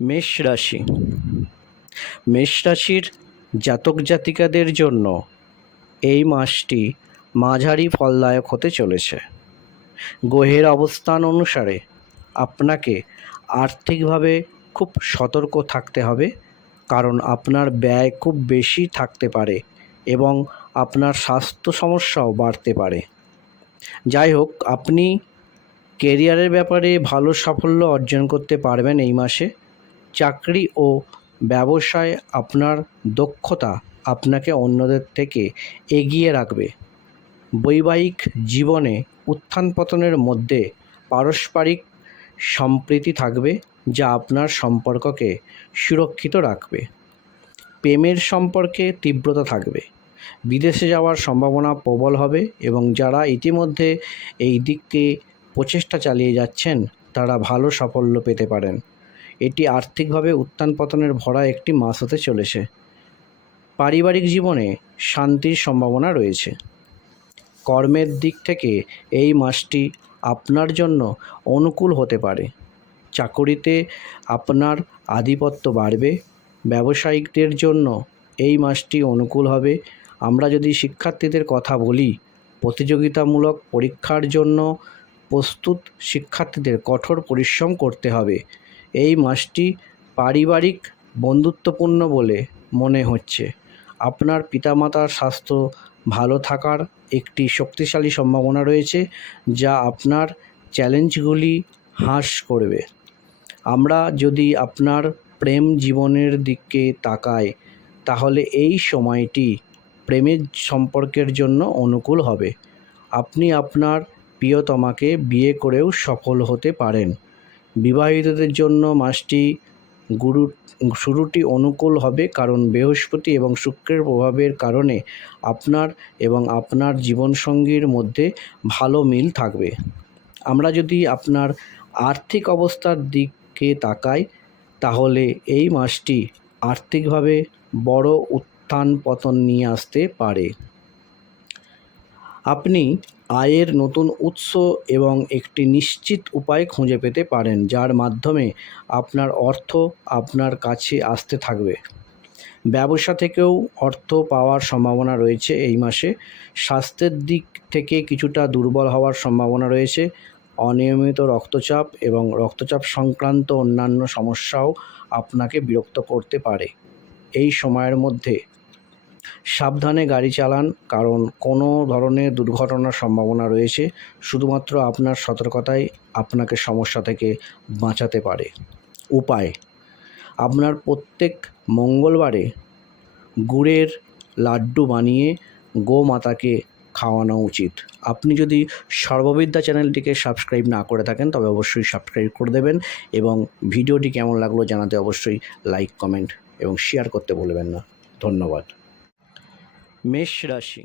মেষ রাশি। মেষ রাশির জাতক জাতিকাদের জন্য এই মাসটি মাঝারি ফলদায়ক হতে চলেছে। গ্রহের অবস্থান অনুসারে আপনাকে আর্থিকভাবে খুব সতর্ক থাকতে হবে, কারণ আপনার ব্যয় খুব বেশি থাকতে পারে এবং আপনার স্বাস্থ্য সমস্যাও বাড়তে পারে। যাই হোক, আপনি কেরিয়ারের ব্যাপারে ভালো সাফল্য অর্জন করতে পারবেন এই মাসে। চাকরি ও ব্যবসায় আপনার দক্ষতা আপনাকে অন্যদের থেকে এগিয়ে রাখবে। বৈবাহিক জীবনে উত্থান পতনের মধ্যে পারস্পরিক সম্প্রীতি থাকবে যা আপনার সম্পর্ককে সুরক্ষিত রাখবে। প্রেমের সম্পর্কে তীব্রতা থাকবে। বিদেশে যাওয়ার সম্ভাবনা প্রবল হবে এবং যারা ইতিমধ্যে এই দিককে প্রচেষ্টা চালিয়ে যাচ্ছেন, তারা ভালো সাফল্য পেতে পারেন। এটি আর্থিকভাবে উত্থান পতনের ভরা একটি মাস হতে চলেছে। পারিবারিক জীবনে শান্তির সম্ভাবনা রয়েছে। কর্মের দিক থেকে এই মাসটি আপনার জন্য অনুকূল হতে পারে। চাকুরিতে আপনার আধিপত্য বাড়বে। ব্যবসায়িকদের জন্য এই মাসটি অনুকূল হবে। আমরা যদি শিক্ষার্থীদের কথা বলি, প্রতিযোগিতামূলক পরীক্ষার জন্য প্রস্তুত শিক্ষার্থীদের কঠোর পরিশ্রম করতে হবে। এই মাসটি পারিবারিক বন্ধুত্বপূর্ণ বলে মনে হচ্ছে। আপনার পিতামাতার স্বাস্থ্য ভালো থাকার একটি শক্তিশালী সম্ভাবনা রয়েছে, যা আপনার চ্যালেঞ্জগুলি হ্রাস করবে। আমরা যদি আপনার প্রেম জীবনের দিকে তাকাই, তাহলে এই সময়টি প্রেমের সম্পর্কের জন্য অনুকূল হবে। আপনি আপনার প্রিয়তমাকে বিয়ে করেও সফল হতে পারেন। বিবাহিতদের জন্য মাসটি গুরু, শুরুটি অনুকূল হবে কারণ বৃহস্পতি এবং শুক্রের প্রভাবের কারণে আপনার এবং আপনার জীবনসঙ্গীর মধ্যে ভালো মিল থাকবে। আমরা যদি আপনার আর্থিক অবস্থার দিকে তাকাই, তাহলে এই মাসটি আর্থিকভাবে বড় উত্থান পতন নিয়ে আসতে পারে। আপনি আয়ের নতুন উৎস এবং একটি নিশ্চিত উপায় খুঁজে পেতে পারেন, যার মাধ্যমে আপনার অর্থ আপনার কাছে আসতে থাকবে। ব্যবসা থেকেও অর্থ পাওয়ার সম্ভাবনা রয়েছে এই মাসে। স্বাস্থ্যের দিক থেকে কিছুটা দুর্বল হওয়ার সম্ভাবনা রয়েছে। অনিয়মিত রক্তচাপ এবং রক্তচাপ সংক্রান্ত অন্যান্য সমস্যাও আপনাকে বিরক্ত করতে পারে। এই সময়ের মধ্যে সাবধানে গাড়ি চালান, কারণ কোনো ধরনের দুর্ঘটনার সম্ভাবনা রয়েছে। শুধুমাত্র আপনার সতর্কতাই আপনাকে সমস্যা থেকে বাঁচাতে পারে। উপায়, আপনার প্রত্যেক মঙ্গলবারে গুড়ের লাড্ডু বানিয়ে গোমাতাকে খাওয়ানো উচিত। আপনি যদি সর্ববিদ্যা চ্যানেলটিকে সাবস্ক্রাইব না করে থাকেন, তবে অবশ্যই সাবস্ক্রাইব করে দেবেন এবং ভিডিওটি কেমন লাগল জানাতে অবশ্যই লাইক, কমেন্ট এবং শেয়ার করতে বলবেন না। ধন্যবাদ। মেষ রাশি